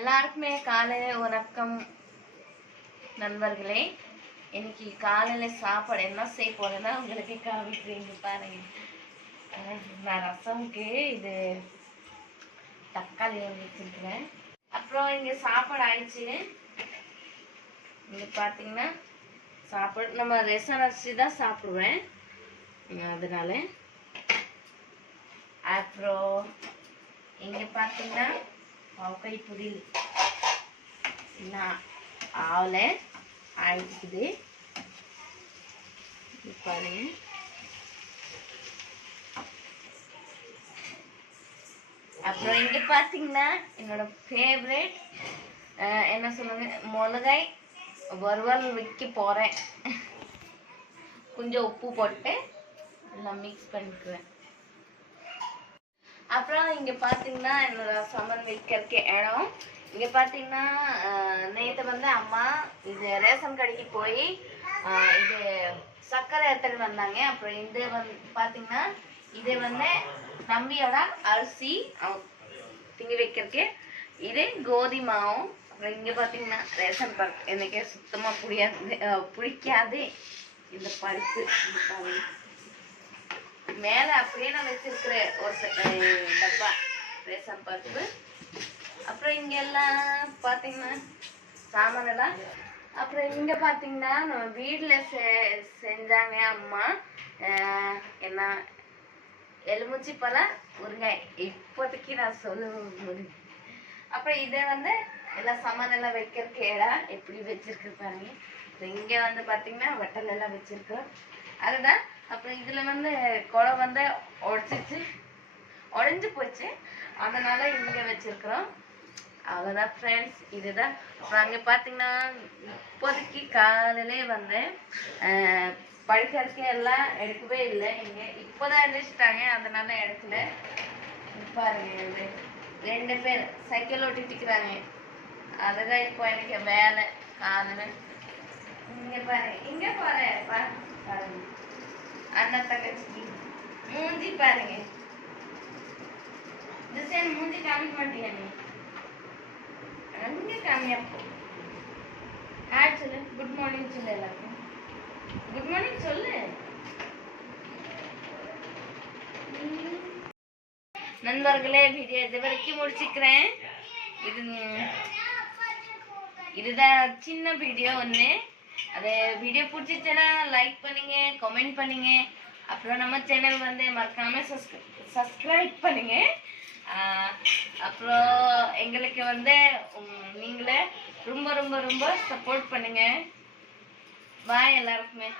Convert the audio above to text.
எல்லாருக்குமே காலை வணக்கம் நண்பர்களே. இன்னைக்கு காலையில சாப்பாடு என்ன செய்ய போறேன்னா உங்களுக்கு காமிக்கிறீங்க பாருங்க. நான் ரசம்க்கு இது தக்காளி வச்சிருக்கிறேன். அப்புறம் இங்க சாப்பாடு ஆயிடுச்சு. இங்க பாத்தீங்கன்னா சாப்பாடு நம்ம ரசம் அரிசி தான் சாப்பிடுவேன். அதனால. அப்புறம் இங்க பாத்தீங்கன்னா பாவக்காய் பொரியல். இன்னும் ஆவல ஆயிடுச்சுது பாருங்க. அப்புறம் இங்கே பார்த்தீங்கன்னா என்னோட ஃபேவரேட் என்ன சொல்லுங்க மிளகாய் வறுவல் வைக்க போகிறேன் கொஞ்சம் உப்பு போட்டு எல்லாம் மிக்ஸ் பண்ணிக்குவேன். அப்புறம் இங்க பாத்தீங்கன்னா என்னோட சமன் வைக்கிறதுக்கு இடம். இங்க பாத்தீங்கன்னா நேற்று நேத்து வந்து அம்மா இது ரேஷன் கடைக்கு போய் இது சர்க்கரை எடுத்துட்டு வந்தாங்க. அப்புறம் இது வந்து பாத்தீங்கன்னா இது வந்து நம்பியோட அரிசி திங்க வைக்கிறதுக்கு. இது கோதி மாவும். அப்புறம் இங்க பாத்தீங்கன்னா ரேஷன் பருப்பு என்னைக்கே சுத்தமா புரியாது பிடிக்காது. இந்த பருப்பு இந்த மேலே அப்படியே நான் வச்சிருக்கிற ஒரு டப்பா ரேஷன் பருப்பு. அப்புறம் இங்கெல்லாம் பார்த்தீங்கன்னா சாமானெல்லாம். அப்புறம் இங்கே பார்த்தீங்கன்னா நம்ம வீட்டில் செ- செஞ்சாங்க அம்மா என்ன எலுமிச்சி பழம் முருங்காய் இப்போதைக்கு நான் சொல்ல முடியும் அப்புறம் இதை வந்து எல்லாம் சாமான் எல்லாம் வைக்கிறதுக்கு இடம் எப்படி வச்சிருக்கு பாருங்க. அப்புறம் வந்து பார்த்தீங்கன்னா வட்டல் எல்லாம் வச்சிருக்கோம். அதுதான். அப்புறம் இதுல வந்து குளம் வந்து உடச்சிச்சு. உடஞ்சி போச்சு. அதனால இங்க வச்சிருக்கிறோம். அவ்வளோதான் ஃப்ரெண்ட்ஸ் இதுதான். அப்புறம் அங்கே பார்த்தீங்கன்னா இப்போதைக்கு காலையிலே வந்து அஹ், எல்லாம் எடுக்கவே இல்லை. இங்கே இப்போதான் எழுதிச்சிட்டாங்க அதனால எடுக்கல. பாருங்க இது ரெண்டு பேர் சைக்கிள் ஓட்டிட்டு இருக்கிறாங்க அதுதான் இப்போ எனக்கு வேலை. காலையில். இங்கே பாருங்க. இங்கே பாரு பாருங்க அண்ணன் தங்கச்சி மூஞ்சி பாருங்க திசையன் மூஞ்சி காமிக்க மாட்டியா நீ அங்க காமியப்போ ஹாய் சொல்லு குட் மார்னிங் சொல்லு எல்லாருக்கும் குட் மார்னிங் சொல்லு நண்பர்களே வீடியோ இது வரைக்கும் முடிச்சுக்கிறேன். இது இதுதான் சின்ன வீடியோ ஒன்று அது வீடியோ பிடிச்சிச்சுன்னா லைக் பண்ணுங்க கமெண்ட் பண்ணுங்க. அப்புறம் நம்ம சேனல் வந்து மறக்காம சப்ஸ்கிரைப் பண்ணுங்க. அப்புறம் எங்களுக்கு வந்து நீங்களே ரொம்ப ரொம்ப ரொம்ப சப்போர்ட் பண்ணுங்க. பாய் எல்லாருக்குமே.